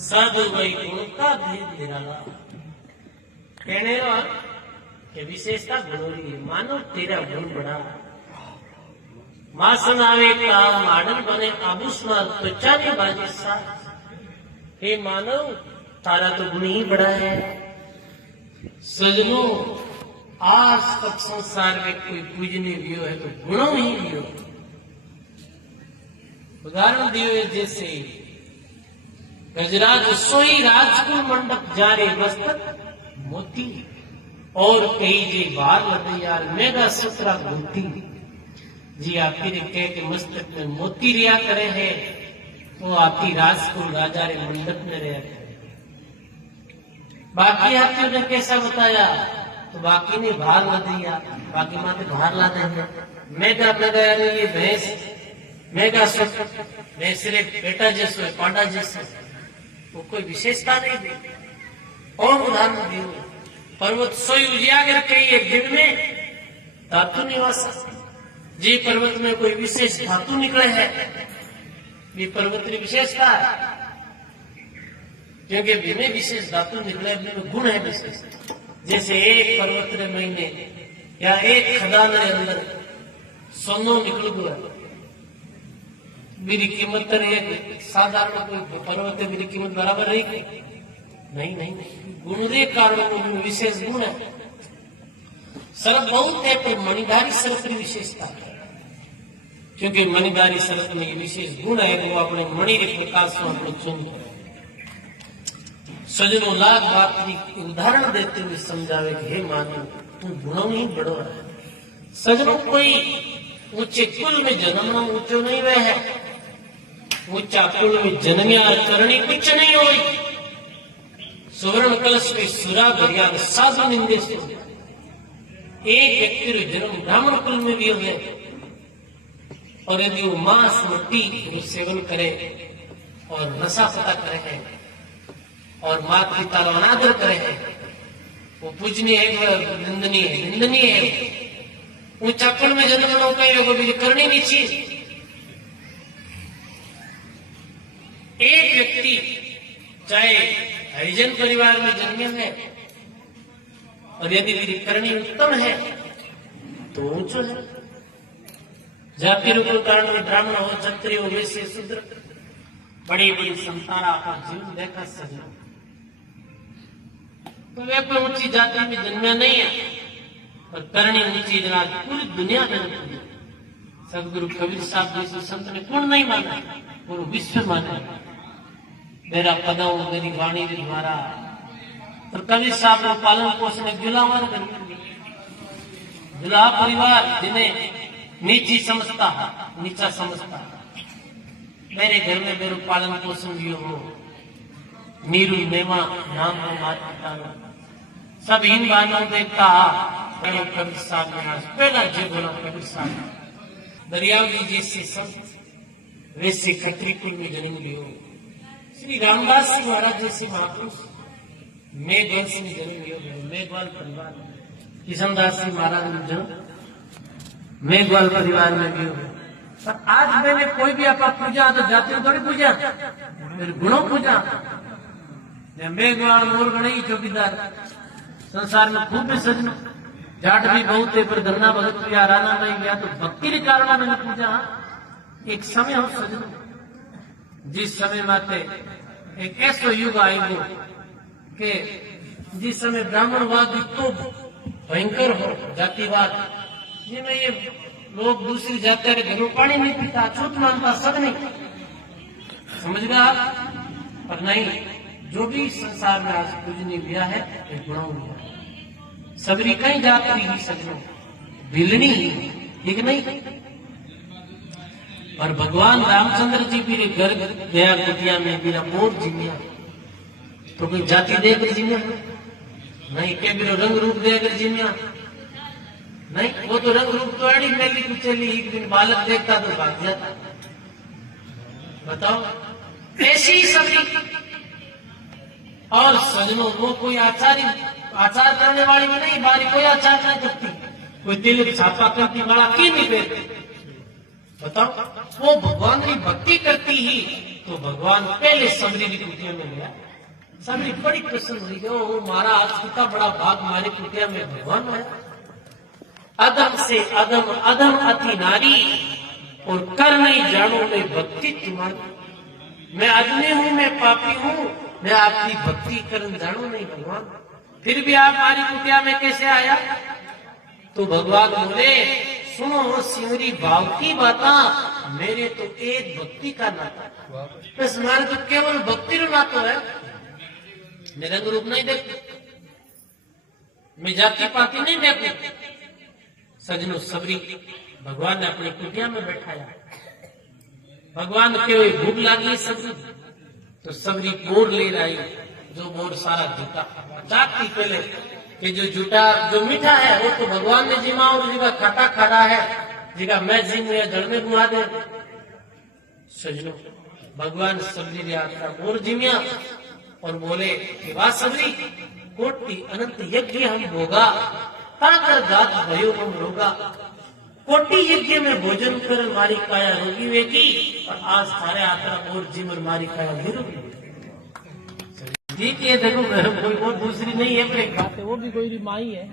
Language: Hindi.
साधु वही गुण का भेद निराला। कहने का कि विशेषता गुणोरी है। मानो तेरा गुण बड़ा, मासन आवे काम माडन बने आभूषण त्वचा ने बाजी सा। हे मानव, तारा तो गुण ही बड़ा है। सजनों, आज तक संसार में कोई पूजने लियो है तो गुणों ही लियो। उदाहरण दियो जैसे गजराज सोई राजकुल मंडप जारे मस्तक मोती, और कई जी बार लगे यार मेगा सतरा मोती जी। आपकी कह के मस्तक में मोती रिया करे है तो आपकी राजकुल राजा रे मंडप में रिया करे। बाकी हाथियों ने कैसा बताया तो बाकी ने भार ला दिया, बाकी माते भार ला देंगे। मेगा मेगा यानी ये भैंस मेगा भैंस रे बेटा जैसो है, पांडा जैसो, वो कोई विशेषता नहीं दी। और उदाहरण दियो, पर्वत सोई उजियागर के एक दिन में धातु निवास जी। पर्वत में कोई विशेष धातु निकले है, ये पर्वत की विशेषता है, क्योंकि विमे विशेष धातु निकले में गुण है विशेष। जैसे एक पर्वत रे महीने या एक खदान के अंदर सोनो निकल गया, मेरी कीमत एक साधारण कोई पर्वत है, मेरी कीमत बराबर रही नहीं, नहीं, नहीं। गुण के कारण विशेष गुण है। शरत बहुत है पर मणिधारी शरत की विशेषता है, क्योंकि मणिधारी शरत में विशेष गुण है, वो अपने मणि के प्रकाश से अपने चुन। सजनों, लाख बात की उदाहरण देते हुए समझावे कि हे मानो, तू गुणों ही बड़ो है। सजनों, कोई ऊंचे कुल में जन्मना ऊंचो नहीं वह है, ऊंचा कुल में जन्मिया करनी कुछ नहीं हुई। सुवर्ण कलश में सुरा भरिया साधु निंदे से एक व्यक्ति रो जन्म ब्राह्मण कुल में भी हो गया, और यदि वो मांस मिट्टी सेवन करे और नशा पता करे है और माता पिता का अनादर करे है, वो पूजनीय है, निंदनीय है, निंदनीय है। ऊंचा कुल में जन्म लोग कई लोगों भी करनी नहीं चाहिए। एक व्यक्ति चाहे हरिजन परिवार में जन्मे है और यदि मेरी करनी उत्तम है तो ऊंचो है। जाति रूप कारण में ब्राह्मण हो, क्षत्रिय हो, वैश्य, शूद्र, बड़ी बड़ी संतान आपका जीवन देखा सजना, तो वे कोई ऊंची जाति में जन्मे नहीं है, और करनी ऊंची जनाज पूरी दुनिया में। सदगुरु कबीर साहब जैसे संत ने कौन नहीं माना, पूरा विश्व माने। मेरा पदों मेरी वाणी के द्वारा, और कबीर साहब का पालन पोषण जुलावर जुला परिवार जिन्हें नीची समझता, नीचा समझता, मेरे घर में मेरे पालन पोषण भी हो। नीरू मेवा नाम हो माता पिता, सब इन बातों देखता कबीर साहब ने आज पहला जय बोला कबीर साहब। दरियावी जैसे संत वैसे खत्री कुल में जन्म लियो। श्री रामदास जी महाराज जैसे महापुरुष मेघवंश में जन्म लियो। मेघवाल परिवार, किशनदास जी महाराज ने जन्म मेघवाल परिवार में भी हो। पर आज मैंने कोई भी आपका पूजा तो जाति थोड़ी पूजा, मेरे गुणों पूजा। मेघवाल मोर गणई चौकीदार संसार में खूब भी सजन, जाट भी बहुत है, पर धरना भगत या राणा नहीं गया तो भक्ति के कारण मैंने पूजा। एक समय हो सजन, जिस समय माते एक ऐसा युग आएगा कि जिस समय ब्राह्मणवाद तो भयंकर हो, जातिवाद, जिनमें ये लोग दूसरी जाति के घरों पानी नहीं पीता, अछूत मानता, सब नहीं समझ गया। पर नहीं, जो भी संसार में आज पूजनीय लिया है एक गुणों लिया। सबरी कई जाति ही सजनों भिलनी ठीक नहीं। और भगवान रामचंद्र जी भी घर गया कुटिया में मेरा मोर जिमिया, तो कोई जाति देकर जिमिया नहीं, के मेरा रंग रूप देकर जिमिया नहीं। वो तो रंग रूप तो अड़ी मेली कुचली, एक दिन बालक देखता तो भाग जाता। बताओ, ऐसी सबरी। और सजनों, वो कोई आचार करने वाली भी नहीं, बारी कोई आचार नहीं करती, कोई तिलक छापा करती वाला की नहीं देते। बताओ, वो भगवान की भक्ति करती ही तो भगवान पहले सबरी की कुटिया में गया। सबरी बड़ी प्रसन्न हुई कि ओ मारा आज कितना बड़ा भाग मारी कुटिया में भगवान आया। अधम से अधम अधम अति नारी और कर नहीं जानू मैं भक्ति तुम्हारी। मैं आदमी हूं, मैं पापी हूं, मैं आपकी भक्ति करन जानू नहीं भगवान, फिर भी आप हमारी कुटिया में कैसे आया? तो भगवान बोले सुनो सिमरी भाव की बाता, मेरे तो एक भक्ति का नाता, बस हमारे तो केवल भक्ति रो नातो है। मैं रंग रूप नहीं देखती, मैं जाति पाति नहीं देखती। सजनो सबरी भगवान ने अपनी कुटिया में बैठाया। भगवान के भूख लगी सबरी, तो सबरी बोर ले रही, जो बोर सारा जूठा चाकती पहले कि जो जूठा जो मीठा है वो तो भगवान ने जिमा, और जिका खटा खड़ा है जिका मैं जिम या जड़ में घुमा दे। सजनो भगवान सबरी ने आता बोर जिमिया और बोले कि वाह सबरी कोटि अनंत यज्ञ हम भोगा, ताकर गात भयो हम रोगा। कोटि यज्ञ में भोजन कर मारी काया रोगी वेगी, और आज थारे आतरा बोर जिम और मारी काया निरोगी। ठीक है देखो कोई और दूसरी नहीं है, पर एक बात है वो भी कोई माई है।